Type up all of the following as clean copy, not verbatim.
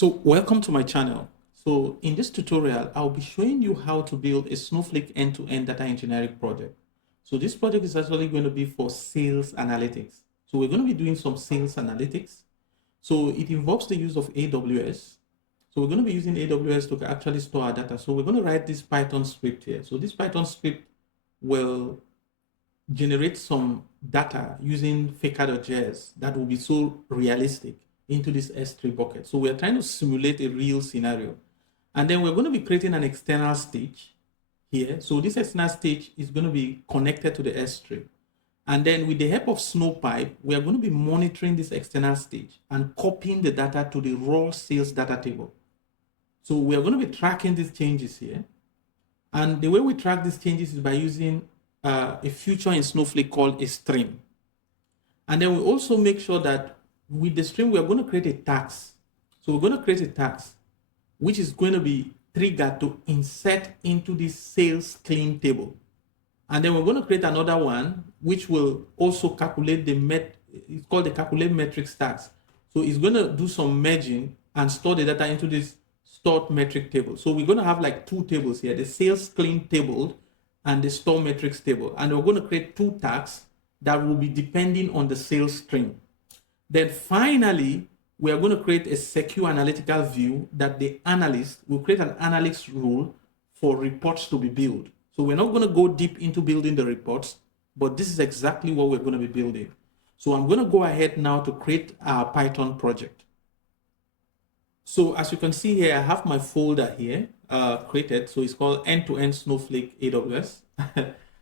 So welcome to my channel. So in this tutorial, I'll be showing you how to build a Snowflake end-to-end data engineering project. So this project is actually going to be for sales analytics. So we're going to be doing some sales analytics. So it involves the use of AWS. So we're going to be using AWS to actually store our data. So we're going to write this Python script here. So this Python script will generate some data using faker.js that will be so realistic into this S3 bucket. So we're trying to simulate a real scenario. And then we're going to be creating an external stage here. So this external stage is going to be connected to the S3. And then with the help of Snowpipe, we are going to be monitoring this external stage and copying the data to the raw sales data table. So we are going to be tracking these changes here. And the way we track these changes is by using a feature in Snowflake called a stream. And then we also make sure that with the stream, we are going to create a task. So we're going to create a task, which is going to be triggered to insert into this sales claim table. And then we're going to create another one, which will also calculate it's called the calculate metrics task. So it's going to do some merging and store the data into this stored metric table. So we're going to have like two tables here, the sales claim table and the store metrics table. And we're going to create two tasks that will be depending on the sales stream. Then finally, we are going to create a secure analytical view that the analyst will create an analyst rule for reports to be built. So we're not going to go deep into building the reports, but this is exactly what we're going to be building. So I'm going to go ahead now to create our Python project. So as you can see here, I have my folder here created. So it's called end-to-end Snowflake AWS.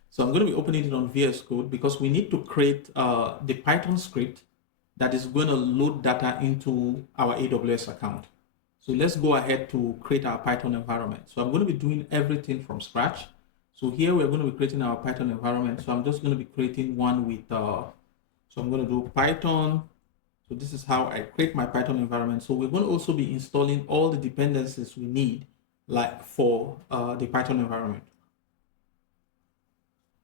So I'm going to be opening it on VS Code because we need to create the Python script that is going to load data into our AWS account. So let's go ahead to create our Python environment. So I'm going to be doing everything from scratch. So here we're going to be creating our Python environment. So I'm just going to be creating one with, so I'm going to do Python. So this is how I create my Python environment. So we're going to also be installing all the dependencies we need like for the Python environment.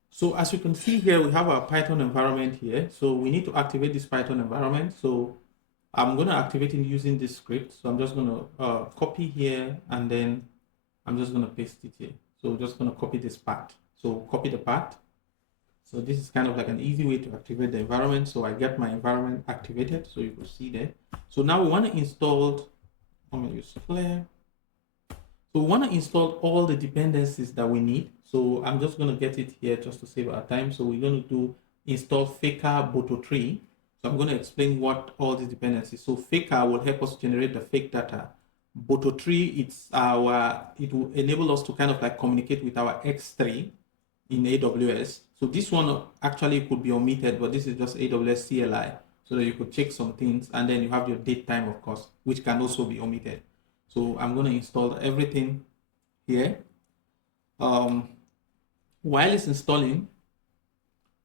So as you can see here, we have our Python environment here. So we need to activate this Python environment. So I'm going to activate it using this script. So I'm just going to copy here, and then I'm just going to paste it here. So we're just going to copy this path. So copy the path. So this is kind of like an easy way to activate the environment. So I get my environment activated. So you can see there. So now we want to install, I'm going to use Clear. So we want to install all the dependencies that we need. So I'm just going to get it here just to save our time. So we're going to do install faker boto3. So I'm going to explain what all these dependencies. So faker will help us generate the fake data. Boto3, it will enable us to kind of like communicate with our X3 in AWS. So this one actually could be omitted, but this is just AWS CLI, so that you could check some things, and then you have your date time, of course, which can also be omitted. So I'm going to install everything here. While it's installing,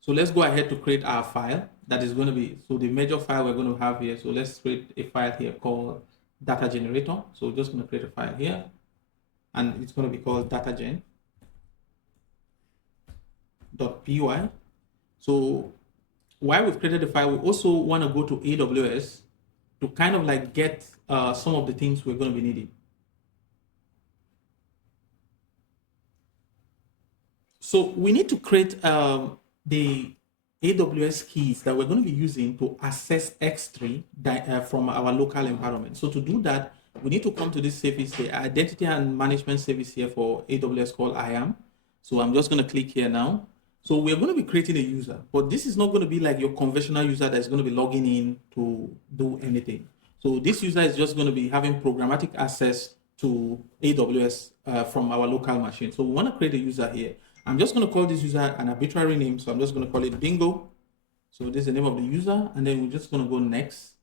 so let's go ahead to create our file that is going to be, so the major file we're going to have here. So let's create a file here called data generator. So we're just going to create a file here, and it's going to be called datagen.py. So while we've created the file, we also want to go to AWS to kind of like get some of the things we're going to be needing. So we need to create the AWS keys that we're going to be using to access X3 from our local environment. So to do that, we need to come to this service, the identity and management service here for AWS called IAM. So I'm just going to click here now. So we're going to be creating a user, but this is not going to be like your conventional user that's going to be logging in to do anything. So this user is just going to be having programmatic access to AWS from our local machine. So we want to create a user here. I'm just going to call this user an arbitrary name. So I'm just going to call it Bingo. So this is the name of the user. And then we're just going to go next.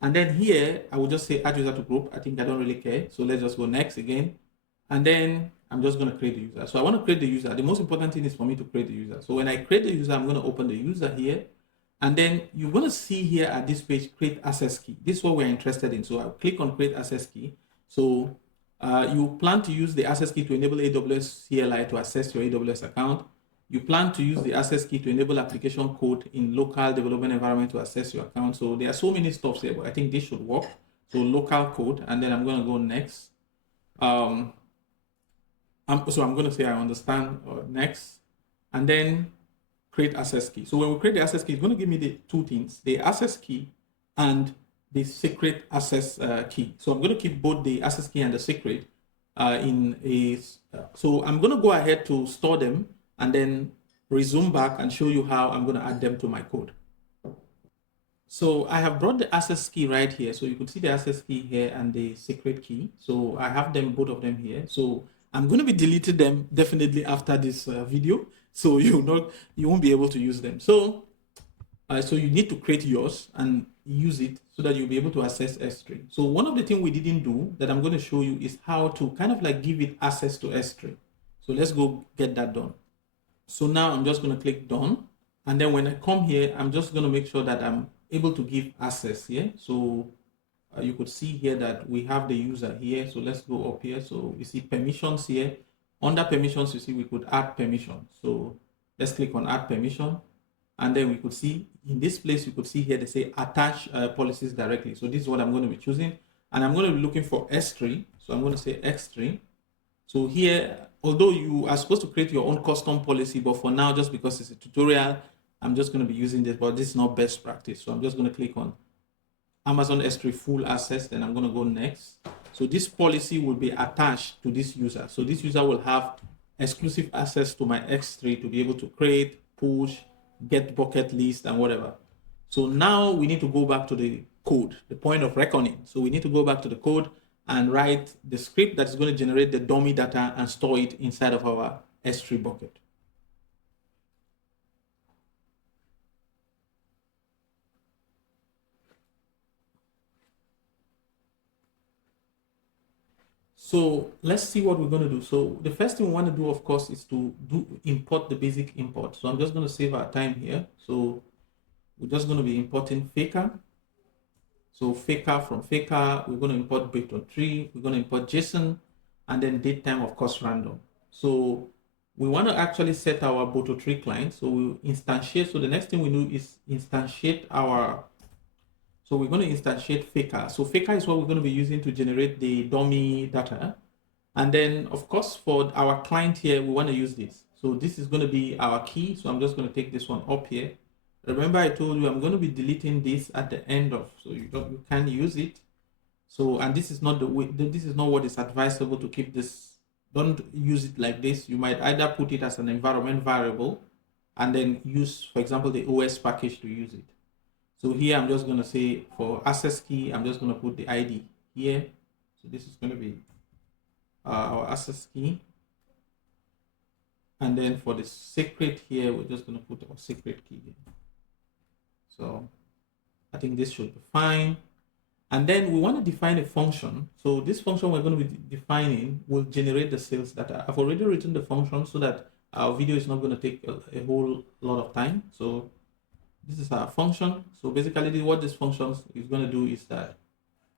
And then here, I will just say add user to group. I think I don't really care. So let's just go next again. And then I'm just going to create the user. So I want to create the user. The most important thing is for me to create the user. So when I create the user, I'm going to open the user here. And then you're going to see here at this page, create access key. This is what we're interested in. So I'll click on create access key. So you plan to use the access key to enable AWS CLI to access your AWS account. You plan to use the access key to enable application code in local development environment to access your account. So there are so many stuff here, but I think this should work. So local code, and then I'm going to go next. So I'm going to say I understand next, and then create access key. So when we create the access key, it's going to give me the two things, the access key and the secret access key. So I'm going to keep both the access key and the secret in a, so I'm going to go ahead to store them and then resume back and show you how I'm going to add them to my code. So I have brought the access key right here. So you could see the access key here and the secret key. So I have them, both of them here. So I'm going to be deleting them definitely after this video. So you won't be able to use them. So you need to create yours and use it so that you'll be able to access S3. So one of the things we didn't do that I'm going to show you is how to kind of like give it access to S3. So let's go get that done. So now I'm just going to click done. And then when I come here, I'm just going to make sure that I'm able to give access here. So you could see here that we have the user here. So let's go up here. So you see permissions here. Under permissions, you see we could add permission. So let's click on add permission. And then we could see in this place, you could see here, they say attach policies directly. So this is what I'm going to be choosing. And I'm going to be looking for S3. So I'm going to say X3. So here, although you are supposed to create your own custom policy, but for now, just because it's a tutorial, I'm just going to be using this, but this is not best practice. So I'm just going to click on Amazon S3 full access. Then I'm going to go next. So this policy will be attached to this user. So this user will have exclusive access to my X3 to be able to create, push, get bucket list and whatever. So now we need to go back to the code, the point of reckoning. So we need to go back to the code and write the script that's going to generate the dummy data and store it inside of our S3 bucket. So let's see what we're going to do. So the first thing we want to do, of course, is to import the basic import. So I'm just going to save our time here. So we're just going to be importing Faker. So Faker, from Faker, we're going to import Breakthrough tree. We're going to import JSON, and then date time, of course, random. So we want to actually set our Boto3 client. So we'll instantiate. So the next thing we do is instantiate our. So we're going to instantiate Faker. So Faker is what we're going to be using to generate the dummy data. And then, of course, for our client here, we want to use this. So this is going to be our key. So I'm just going to take this one up here. Remember, I told you I'm going to be deleting this at the end of, so you can use it. So, and this is not the way, this is not what is advisable to keep this. Don't use it like this. You might either put it as an environment variable and then use, for example, the OS package to use it. So here I'm just going to say for access key, I'm just going to put the ID here. So this is going to be our access key. And then for the secret here, we're just going to put our secret key here. So I think this should be fine. And then we want to define a function. So this function we're going to be defining will generate the sales data. I've already written the function so that our video is not going to take a whole lot of time. So this is our function. So basically what this function is going to do is that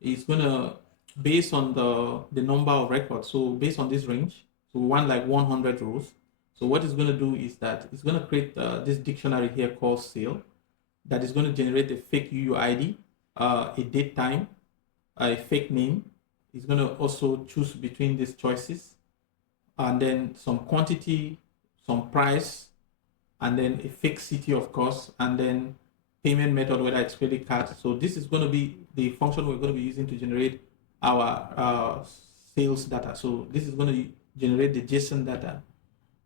it's going to, based on the number of records, so based on this range, so we want like 100 rows. So what it's going to do is that it's going to create this dictionary here called sale that is going to generate a fake UUID, a date time, a fake name. It's going to also choose between these choices, and then some quantity, some price, and then a fake city, of course, and then payment method, whether it's credit card. So this is going to be the function we're going to be using to generate our sales data. So this is going to generate the JSON data.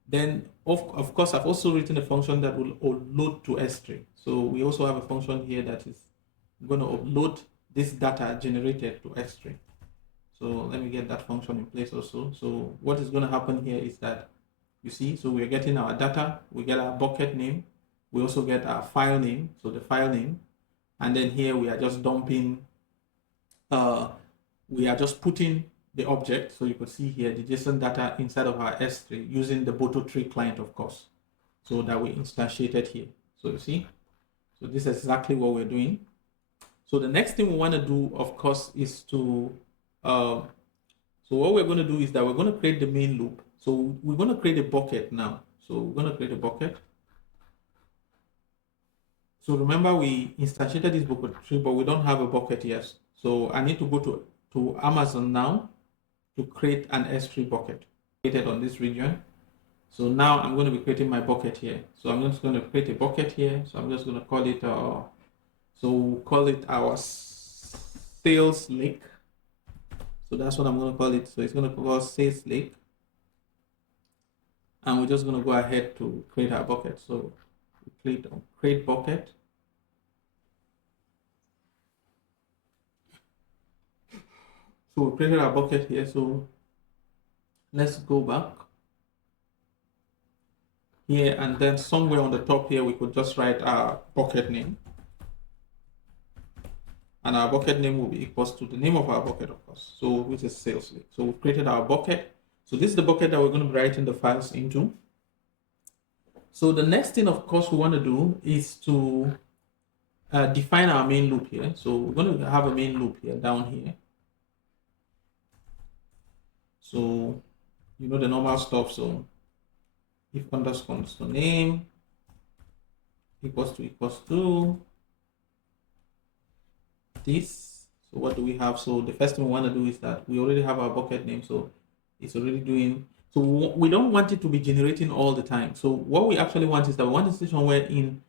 Then, of course, I've also written a function that will load to S3. So we also have a function here that is going to upload this data generated to S3. So let me get that function in place also. So what is going to happen here is that, you see, so we're getting our data, we get our bucket name, we also get our file name, so the file name, and then here we are just dumping, we are just putting the object, so you could see here the JSON data inside of our S3 using the Boto3 client, of course, so that we instantiated here. So you see, so this is exactly what we're doing. So the next thing we want to do, of course, is to, so what we're going to do is that we're going to create the main loop. So we're going to create a bucket now. So we're going to create a bucket. So remember we instantiated this bucket tree, but we don't have a bucket yet. So I need to go to Amazon now to create an S3 bucket created on this region. So now I'm going to be creating my bucket here. So I'm just going to create a bucket here. So I'm just going to call it, so we'll call it our sales lake. So that's what I'm going to call it. So it's going to call sales lake. And we're just going to go ahead to create our bucket. So we click on create bucket. So we created our bucket here. So let's go back here, and then somewhere on the top here we could just write our bucket name, and our bucket name will be equals to the name of our bucket, of course, so which is sales lake. So we've created our bucket. So this is the bucket that we're going to be writing the files into. So the next thing, of course, we want to do is to define our main loop here. So we're going to have a main loop here down here. So you know the normal stuff. So if underscore name equals to this. So what do we have? So the first thing we want to do is that we already have our bucket name. So it's already doing, so we don't want it to be generating all the time. So what we actually want is that we want a situation where in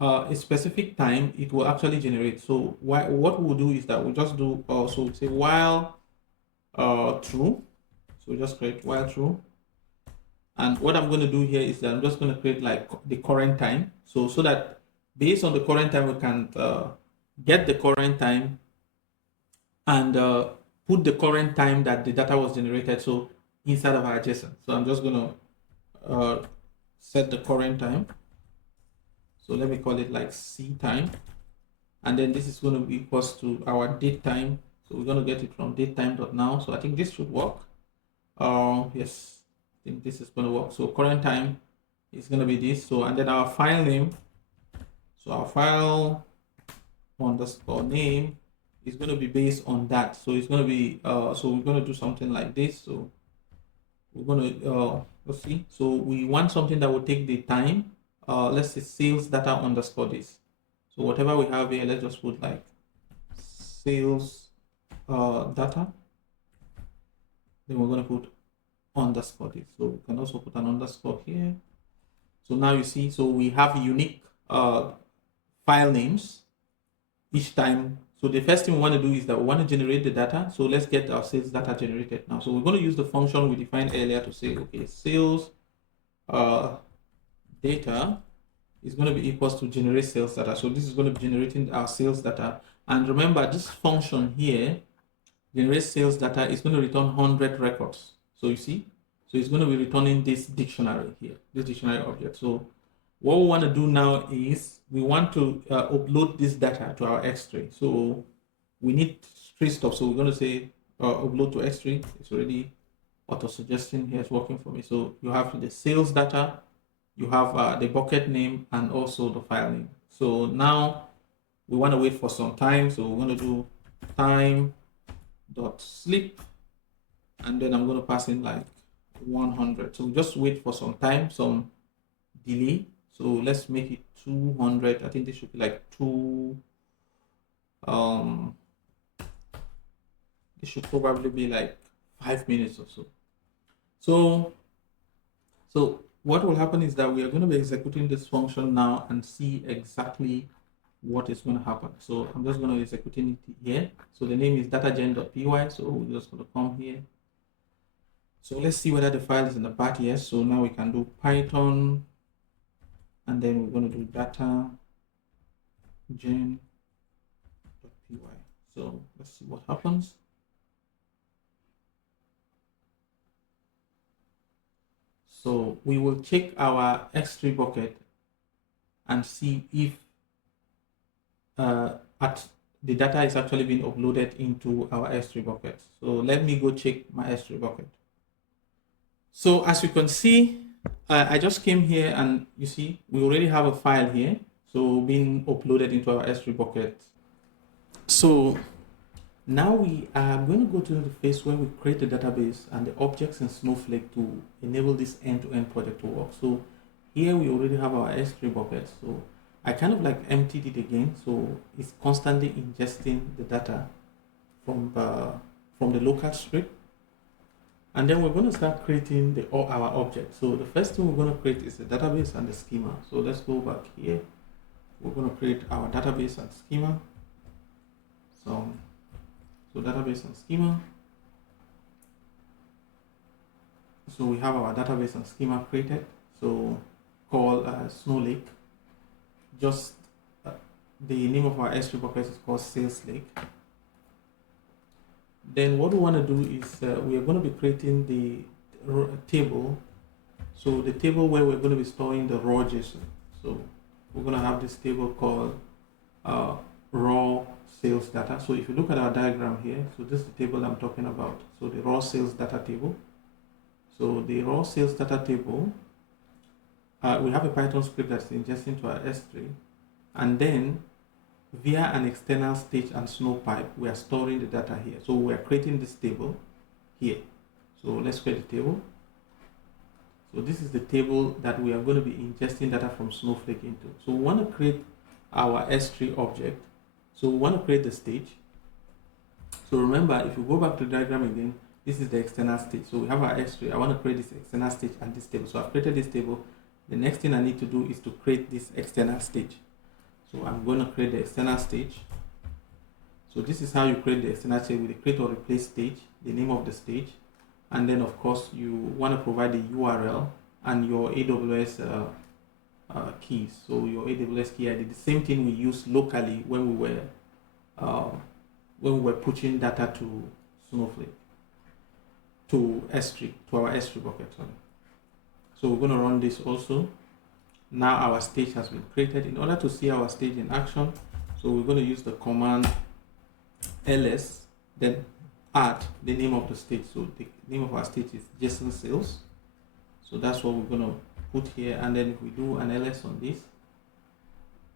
a specific time it will actually generate. So what we'll do is that we just do so say while true. So we just create while true. And what I'm going to do here is that I'm just going to create like the current time. So that based on the current time, we can get the current time and put the current time that the data was generated. So inside of our JSON. So I'm just going to set the current time. So let me call it like C time. And then this is going to be equals to our date time. So we're going to get it from datetime.now. So I think this should work. Yes, I think this is going to work. So current time is going to be this. So, and then our file name. So our file underscore name is going to be based on that. So it's going to be, so we're going to do something like this. So we're going to, let's see. So we want something that will take the time. Let's say sales data underscore this. So whatever we have here, let's just put like sales data. Then we're going to put underscore this. So we can also put an underscore here. So now you see, so we have unique file names each time. So the first thing we want to do is that we want to generate the data. So let's get our sales data generated now. So we're going to use the function we defined earlier to say, okay, sales data is going to be equals to generate sales data. So this is going to be generating our sales data. And remember, this function here, generate sales data, is going to return 100 records. So you see, so it's going to be returning this dictionary here, this dictionary object. So what we want to do now is we want to upload this data to our S3. So we need three stuff. So we're going to say upload to S3. It's already auto-suggesting here. It's working for me. So you have the sales data, you have the bucket name, and also the file name. So now we want to wait for some time. So we're going to do time.sleep, and then I'm going to pass in like 100. So just wait for some time, some delay. So let's make it 200. I think this should be like this should probably be like 5 minutes or so. So what will happen is that we are going to be executing this function now and see exactly what is going to happen. So I'm just going to execute it here. So the name is datagen.py. So we're just going to come here. So let's see whether the file is in the path. Yes. So now we can do Python, and then we're going to do datagen.py. So let's see what happens. So we will check our S3 bucket and see if the data is actually being uploaded into our S3 bucket. So let me go check my S3 bucket. So as you can see, I just came here and you see we already have a file here, so being uploaded into our S3 bucket. So now we are going to go to the phase where we create the database and the objects in Snowflake to enable this end-to-end project to work. So here we already have our S3 bucket. So I kind of like emptied it again. So it's constantly ingesting the data from the local script. And then we're going to start creating our object. So the first thing we're going to create is the database and the schema. So let's go back here. We're going to create our database and schema. So database and schema. So we have our database and schema created. So called Snowflake. Just the name of our S3 bucket is called Sales Lake. Then what we want to do is we are going to be creating the table. So the table where we're going to be storing the raw JSON. So we're going to have this table called raw sales data. So if you look at our diagram here, so this is the table I'm talking about. So the raw sales data table. So the raw sales data table, we have a Python script that's ingesting to our S3, and then via an external stage and Snowpipe, we are storing the data here. So we are creating this table here. So let's create the table. So this is the table that we are going to be ingesting data from Snowflake into. So we want to create our S3 object. So we want to create the stage. So remember, if you go back to the diagram again, this is the external stage. So we have our S3. I want to create this external stage and this table. So I've created this table. The next thing I need to do is to create this external stage. So I'm going to create the external stage. So this is how you create the external stage with the create or replace stage, the name of the stage. And then of course you want to provide the URL and your AWS keys. So your AWS key ID, the same thing we used locally when we were pushing data to Snowflake, to S3, to our S3 bucket. Sorry. So we're going to run this also. Now our stage has been created. In order to see our stage in action, so we're going to use the command ls, then add the name of the stage. So the name of our stage is JSON sales. So that's what we're going to put here. And then if we do an ls on this,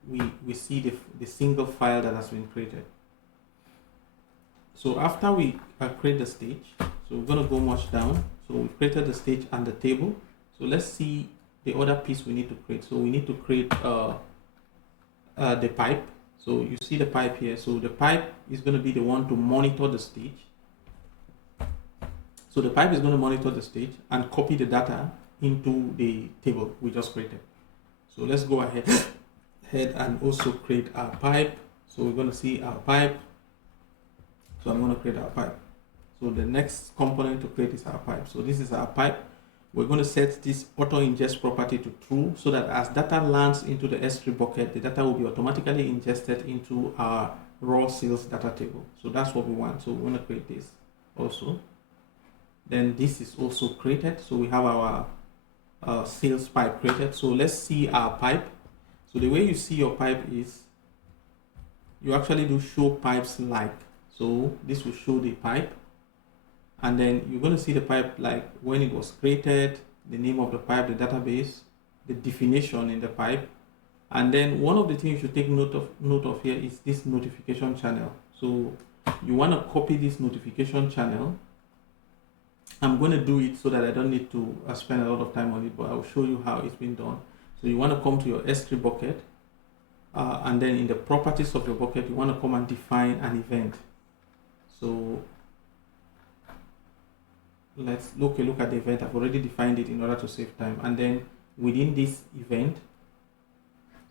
we see the single file that has been created. So after we create the stage, so we're going to go much down. So we've created the stage and the table. So let's see the other piece we need to create. So we need to create the pipe. So you see the pipe here. So the pipe is going to be the one to monitor the stage. So the pipe is going to monitor the stage and copy the data into the table we just created. So let's go ahead and also create our pipe. So we're going to see our pipe. So I'm going to create our pipe. So the next component to create is our pipe. So this is our pipe. We're going to set this auto ingest property to true so that as data lands into the S3 bucket, the data will be automatically ingested into our raw sales data table. So that's what we want. So we're going to create this also. Then this is also created. So we have our sales pipe created. So let's see our pipe. So the way you see your pipe is you actually do show pipes like. So this will show the pipe. And then you're going to see the pipe like when it was created, the name of the pipe, the database, the definition in the pipe. And then one of the things you should take note of here is this notification channel. So you want to copy this notification channel. I'm going to do it so that I don't need to spend a lot of time on it, but I'll show you how it's been done. So you want to come to your S3 bucket, and then in the properties of your bucket, you want to come and define an event. So let's look at the event. I've already defined it in order to save time. And then within this event,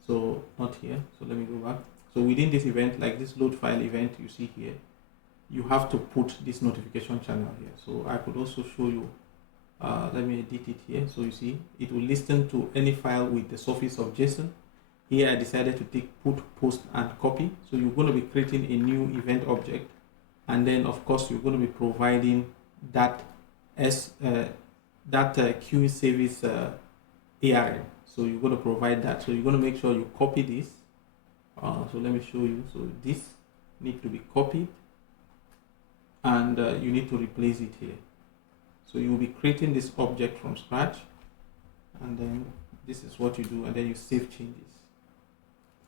so not here, so let me go back. So within this event, like this load file event you see here, you have to put this notification channel here. So I could also show you, let me edit it here. So you see, it will listen to any file with the surface of JSON. Here I decided to take put, post, and copy. So you're going to be creating a new event object. And then of course, you're going to be providing that queue service ARN. So you're going to provide that. So you're going to make sure you copy this. So let me show you. So this needs to be copied, and you need to replace it here. So you will be creating this object from scratch, and then this is what you do, and then you save changes.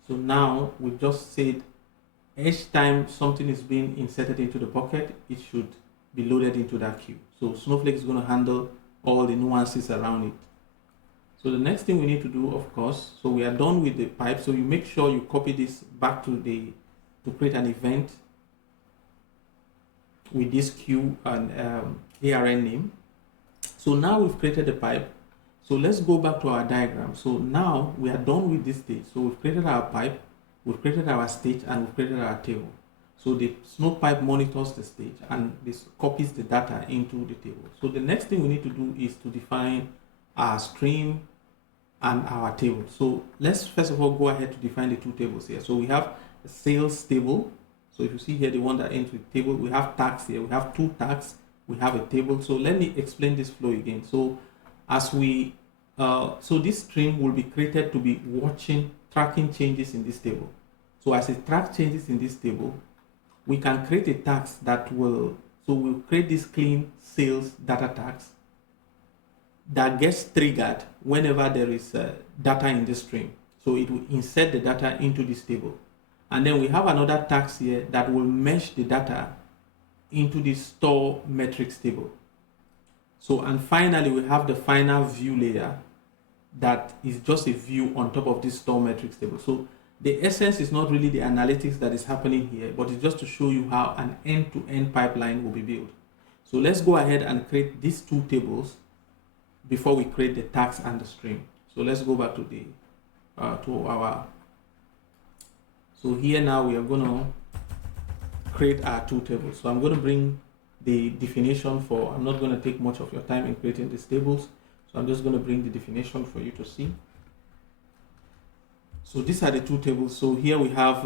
So now we've just said each time something is being inserted into the bucket, it should be loaded into that queue. So Snowflake is going to handle all the nuances around it. So the next thing we need to do, of course, so we are done with the pipe. So you make sure you copy this back to create an event. with this queue and ARN name. So now we've created a pipe. So let's go back to our diagram. So now we are done with this stage. So we've created our pipe, we've created our stage, and we've created our table. So the snow pipe monitors the stage and this copies the data into the table. So the next thing we need to do is to define our stream and our table. So let's first of all go ahead to define the two tables here. So we have a sales table. So if you see here, the one that ends with table, we have tags here. We have two tags. We have a table. So let me explain this flow again. So as we, so this stream will be created to be tracking changes in this table. So as it tracks changes in this table, we can create a tags that will, so we'll create this clean sales data tags that gets triggered whenever there is data in the stream. So it will insert the data into this table. And then we have another tags here that will mesh the data into the store metrics table. So, and finally, we have the final view layer that is just a view on top of this store metrics table. So the essence is not really the analytics that is happening here, but it's just to show you how an end-to-end pipeline will be built. So let's go ahead and create these two tables before we create the tags and the stream. So let's go back to the so here now we are going to create our two tables. So I'm going to bring the definition for, I'm not going to take much of your time in creating these tables. So I'm just going to bring the definition for you to see. So these are the two tables. So here we have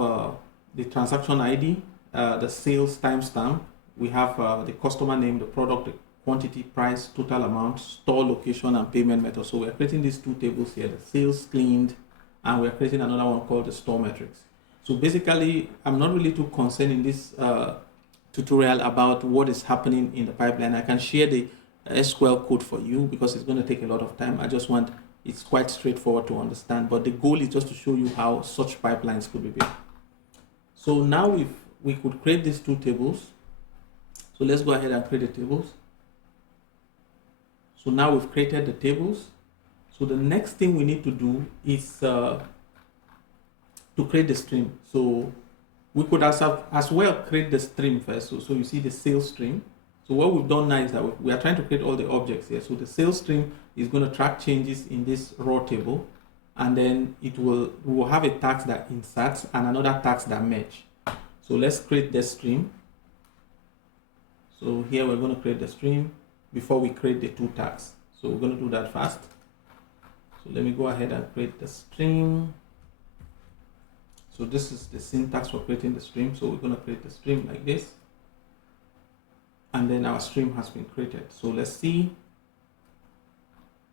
the transaction ID, the sales timestamp. We have the customer name, the product, the quantity, price, total amount, store location, and payment method. So we're creating these two tables here, the sales cleaned, and we're creating another one called the store metrics. So basically, I'm not really too concerned in this tutorial about what is happening in the pipeline. I can share the SQL code for you because it's going to take a lot of time. I just want, it's quite straightforward to understand, but the goal is just to show you how such pipelines could be built. So now if we could create these two tables. So let's go ahead and create the tables. So now we've created the tables. So the next thing we need to do is to create the stream. So we could as well create the stream first. So you see the sales stream. So what we've done now is that we are trying to create all the objects here. So the sales stream is going to track changes in this raw table, and then we will have a tags that inserts and another tags that merge. So let's create the stream. So here we're going to create the stream before we create the two tags. So we're going to do that fast. So let me go ahead and create the stream. So this is the syntax for creating the stream. So we're going to create the stream like this. And then our stream has been created. So let's see.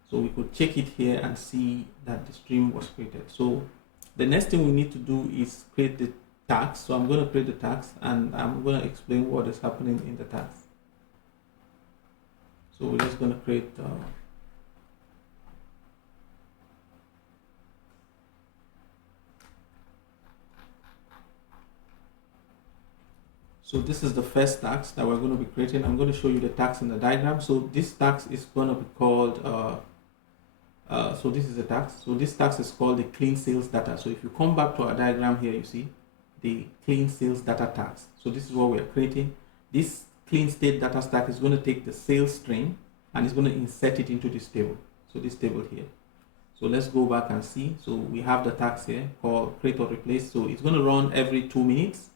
So we could check it here and see that the stream was created. So the next thing we need to do is create the tags. So I'm going to create the tags and I'm going to explain what is happening in the tags. So we're just going to create so this is the first tags that we're going to be creating. I'm going to show you the tags in the diagram. So this tags is going to be called, so this is the tags. So this tags is called the clean sales data. So if you come back to our diagram here, you see the clean sales data tags. So this is what we are creating. This clean state data stack is going to take the sales string and it's going to insert it into this table. So this table here. So let's go back and see. So we have the tags here called create or replace. So it's going to run every 2 minutes.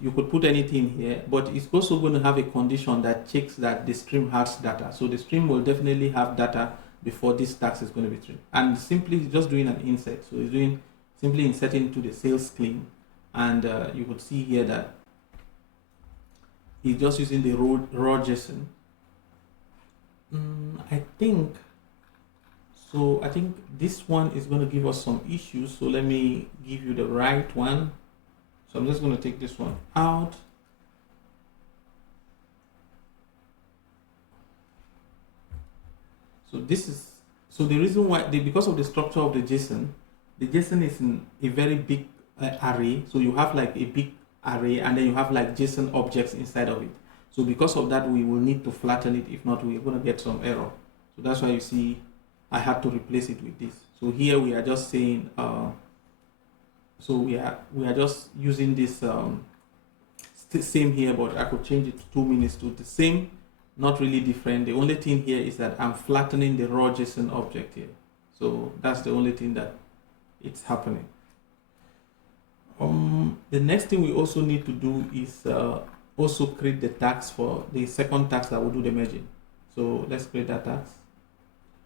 You could put anything here, but it's also going to have a condition that checks that the stream has data. So the stream will definitely have data before this tax is going to be triggered. And simply just doing an insert. So it's doing simply inserting into the sales clean. And you could see here that it's just using the raw JSON. I think this one is going to give us some issues. So let me give you the right one. So I'm just going to take this one out. So this is, so the reason why, because of the structure of the JSON is in a very big array. So you have like a big array and then you have like JSON objects inside of it. So because of that, we will need to flatten it. If not, we're going to get some error. So that's why you see I had to replace it with this. So here we are just saying, so we are just using this same here, but I could change it to 2 minutes to the same, not really different. The only thing here is that I'm flattening the raw JSON object here. So that's the only thing that it's happening. The next thing we also need to do is also create the tags for the second tags that will do the merging. So let's create that tags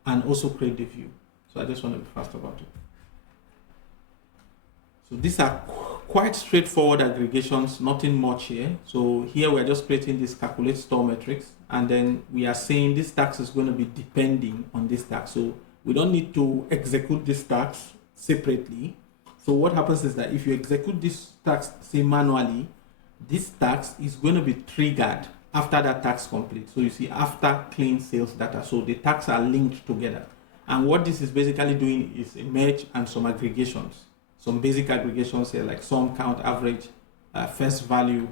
and also create the view. So I just want to be fast about it. So these are quite straightforward aggregations, nothing much here. So here we're just creating this calculate store metrics, and then we are saying this tax is going to be depending on this tax. So we don't need to execute this tax separately. So what happens is that if you execute this tax, say manually, this tax is going to be triggered after that tax complete. So you see after clean sales data. So the tax are linked together. And what this is basically doing is a merge and some aggregations. Some basic aggregations here like sum, count, average, first value.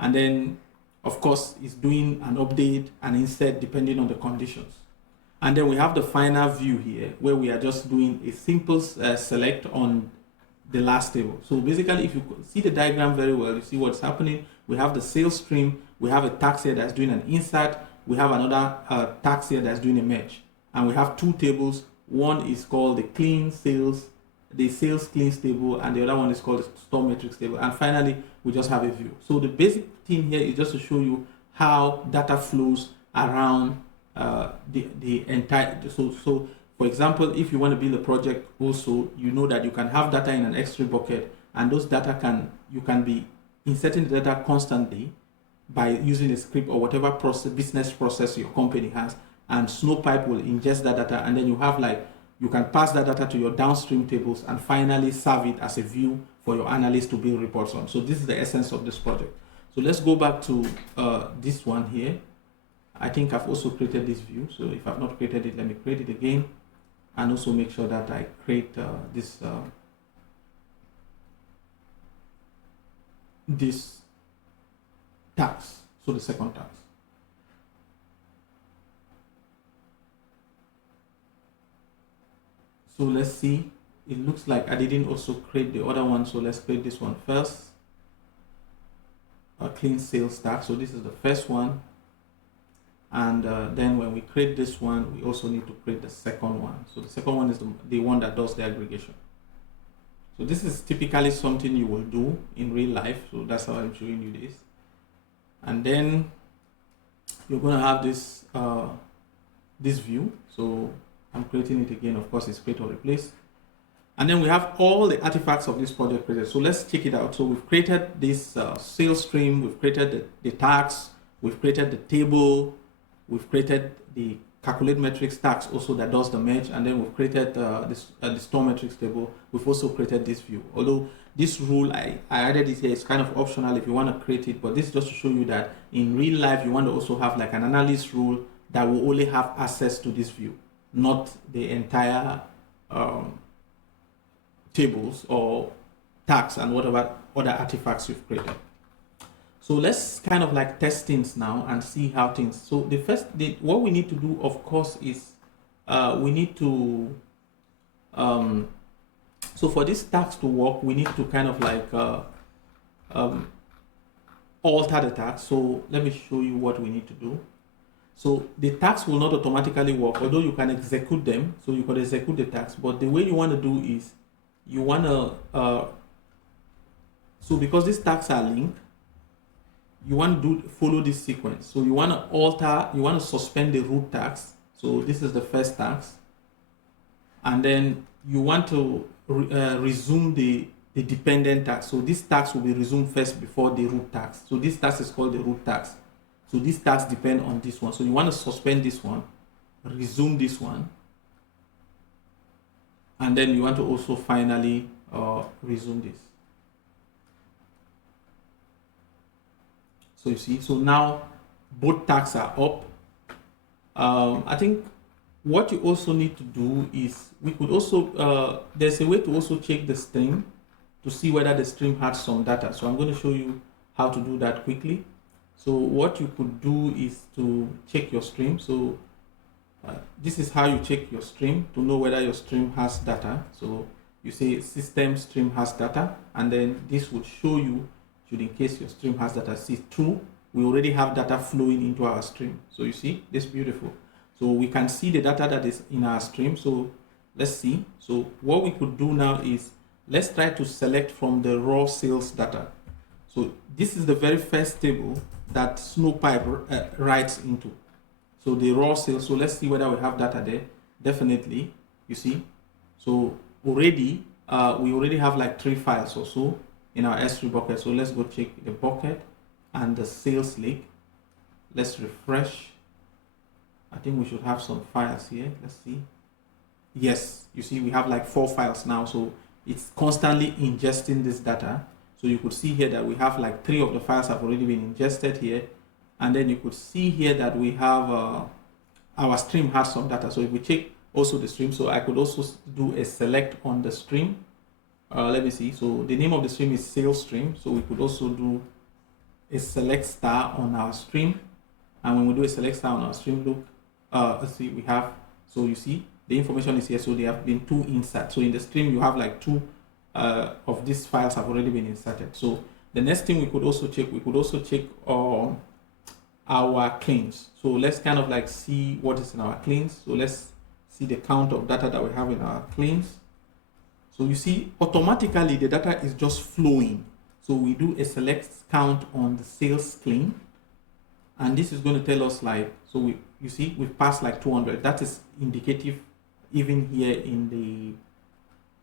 And then of course it's doing an update and insert depending on the conditions. And then we have the final view here where we are just doing a simple select on the last table. So basically, if you see the diagram very well, you see what's happening. We have the sales stream, we have a tax here that's doing an insert, we have another tax here that's doing a merge. And we have two tables. One is called the clean sales, the sales cleans table, and the other one is called the store metrics table. And finally, we just have a view. So the basic thing here is just to show you how data flows around the entire, so for example, if you want to build a project also, you know that you can have data in an S3 bucket, and those data you can be inserting the data constantly by using a script or whatever business process your company has, and Snowpipe will ingest that data, and then you have you can pass that data to your downstream tables and finally serve it as a view for your analysts to build reports on. So this is the essence of this project. So let's go back to this one here. I think I've also created this view. So if I've not created it, let me create it again. And also make sure that I create this tax, so the second tax. So let's see, it looks like I didn't also create the other one, so let's create this one first. A clean sales tax, so this is the first one. And then when we create this one, we also need to create the second one. So the second one is the one that does the aggregation. So this is typically something you will do in real life. So that's how I'm showing you this. And then you're going to have this this view. So I'm creating it again. Of course, it's create or replace. And then we have all the artifacts of this project created. So let's check it out. So we've created this sales stream. We've created the tax. We've created the table. We've created the calculate metrics tax also that does the merge, and then we've created the store metrics table. We've also created this view. Although this rule, I added it here, it's kind of optional if you want to create it, but this is just to show you that in real life, you want to also have like an analyst rule that will only have access to this view, not the entire tables or tax and whatever other artifacts you've created. So let's kind of like test things now and see how things. So what we need to do, of course, is we need to, so for this tax to work, we need to kind of like alter the tax. So let me show you what we need to do. So the tax will not automatically work, although you can execute them. So you can execute the tax, but the way you want to do is you want to, so because these tags are linked, you want to follow this sequence. So you want to suspend the root tax. So this is the first tax. And then you want to resume the dependent tax. So this tax will be resumed first before the root tax. So this tax is called the root tax. So this tax depends on this one. So you want to suspend this one, resume this one. And then you want to also finally resume this. So you see, so now both tags are up. I think what you also need to do is we could also, there's a way to also check the stream to see whether the stream has some data. So I'm going to show you how to do that quickly. So what you could do is to check your stream. So this is how you check your stream to know whether your stream has data. So you say system stream has data, and then this would show you should in case your stream has data. See, true, we already have data flowing into our stream. So you see, this is beautiful. So we can see the data that is in our stream. So let's see. So what we could do now is, let's try to select from the raw sales data. So this is the very first table that Snowpipe writes into. So the raw sales. So let's see whether we have data there. Definitely, you see. So already, we already have like 3 files or so in our S3 bucket. So let's go check the bucket and the sales lake. Let's refresh. I think we should have some files here. Let's see. Yes, you see we have like 4 files now. So it's constantly ingesting this data. So you could see here that we have like 3 of the files have already been ingested here. And then you could see here that we have our stream has some data. So if we check also the stream, so I could also do a select on the stream. Let me see. So the name of the stream is sales stream. So we could also do a select star on our stream. And when we do a select star on our stream, look, let's see, we have, so you see the information is here. So there have been 2 inserts. So in the stream, you have like 2 of these files have already been inserted. So the next thing we could also check our cleans. So let's kind of like see what is in our cleans. So let's see the count of data that we have in our cleans. So you see automatically the data is just flowing. So we do a select count on the sales clean, and this is going to tell us like, so you see we've passed like 200. That is indicative even here in the,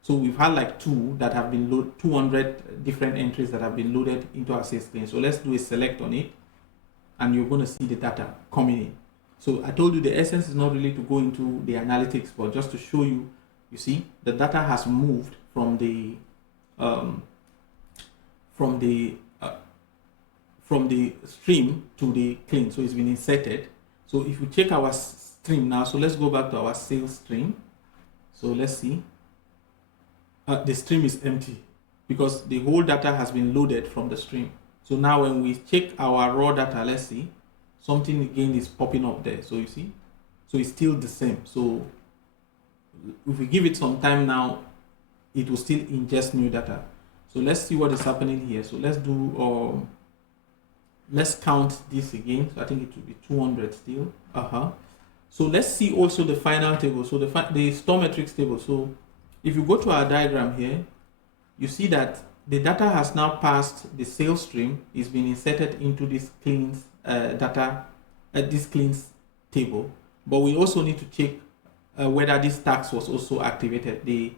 so we've had like 2 that have been loaded, 200 different entries that have been loaded into our sales clean. So let's do a select on it, and you're going to see the data coming in. So I told you the essence is not really to go into the analytics, but just to show you, you see the data has moved from the stream to the clean. So it's been inserted. So if you check our stream now, so let's go back to our sales stream. So let's see. The stream is empty because the whole data has been loaded from the stream. So now when we check our raw data, let's see, something again is popping up there. So you see, so it's still the same. So if we give it some time now, it will still ingest new data. So let's see what is happening here. So let's do, let's count this again. So I think it will be 200 still. So let's see also the final table. So the store metrics table. So if you go to our diagram here, you see that the data has now passed the sales stream, is being inserted into this cleans data at this cleans table. But we also need to check whether this tax was also activated, the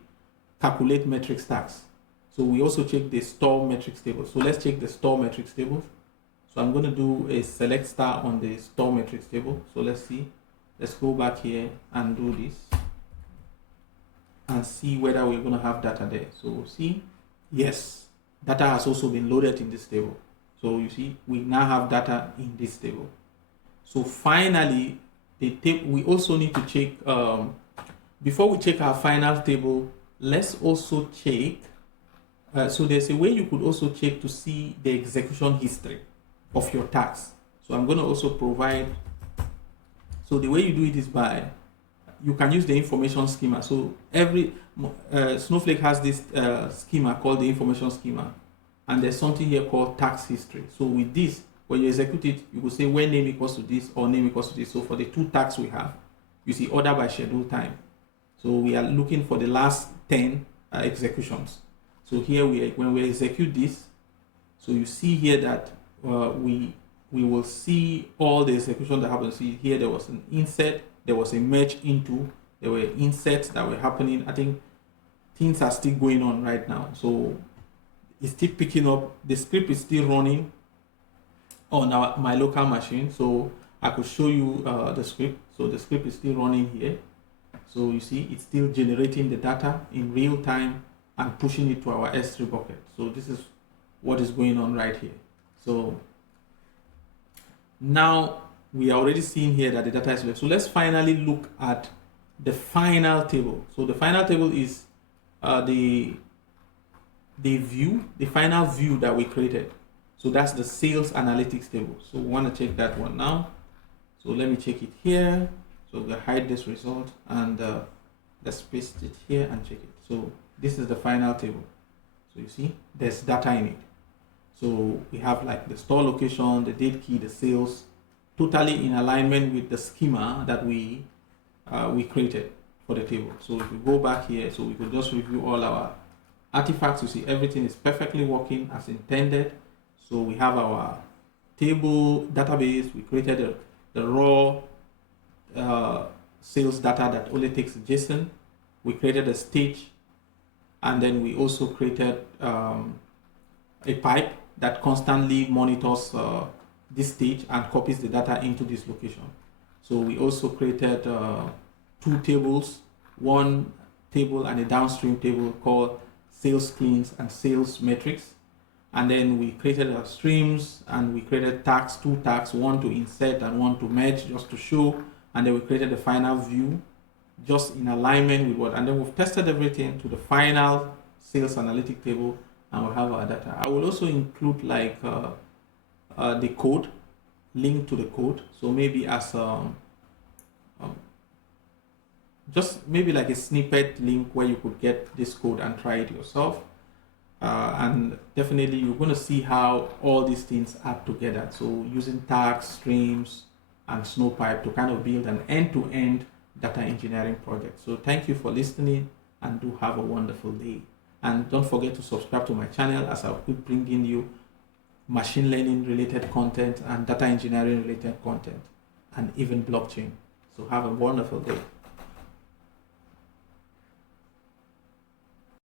calculate metrics tax. So we also check the store metrics table. So let's check the store metrics table. So I'm going to do a select star on the store metrics table. So let's see. Let's go back here and do this and see whether we're going to have data there. So see, yes, data has also been loaded in this table. So you see, we now have data in this table. So finally, we also need to check, before we check our final table, let's also check, so there's a way you could also check to see the execution history of your task. So I'm going to also provide, so the way you do it is by, you can use the information schema. So every Snowflake has this schema called the information schema, and there's something here called task history. So with this, when you execute it, you will say when name equals to this or name equals to this. So for the 2 tasks we have, you see order by schedule time. So we are looking for the last 10 executions. So here when we execute this, so you see here that we will see all the execution that happens. See here there was an insert, there was a merge into, there were inserts that were happening. I think things are still going on right now. So it's still picking up. The script is still running on my local machine. So I could show you the script. So the script is still running here. So you see it's still generating the data in real time and pushing it to our S3 bucket. So this is what is going on right here. So now we are already seeing here that the data is left. So let's finally look at the final table. So the final table is the final view that we created. So that's the sales analytics table. So we want to check that one now. So let me check it here. So we'll hide this result and let's paste it here and check it. So this is the final table. So you see there's data in it. So we have like the store location, the date key, the sales, totally in alignment with the schema that we created for the table. So if we go back here, so we could just review all our artifacts. You see everything is perfectly working as intended. So we have our table database. We created the raw sales data that only takes JSON. We created a stage, and then we also created a pipe that constantly monitors this stage and copies the data into this location. So we also created two tables, one table and a downstream table called sales cleans and sales metrics. And then we created our streams, and we created tags, two tags, one to insert and one to merge, just to show. And then we created the final view just in alignment with what, and then we've tested everything to the final sales analytic table, and we'll have our data. I will also include like the code, link to the code. So maybe as just maybe like a snippet link where you could get this code and try it yourself. And definitely you're going to see how all these things add together. So using tags, streams, and Snowpipe to kind of build an end-to-end data engineering project. So thank you for listening, and do have a wonderful day. And don't forget to subscribe to my channel, as I'll keep bringing you machine learning related content and data engineering related content, and even blockchain. So have a wonderful day.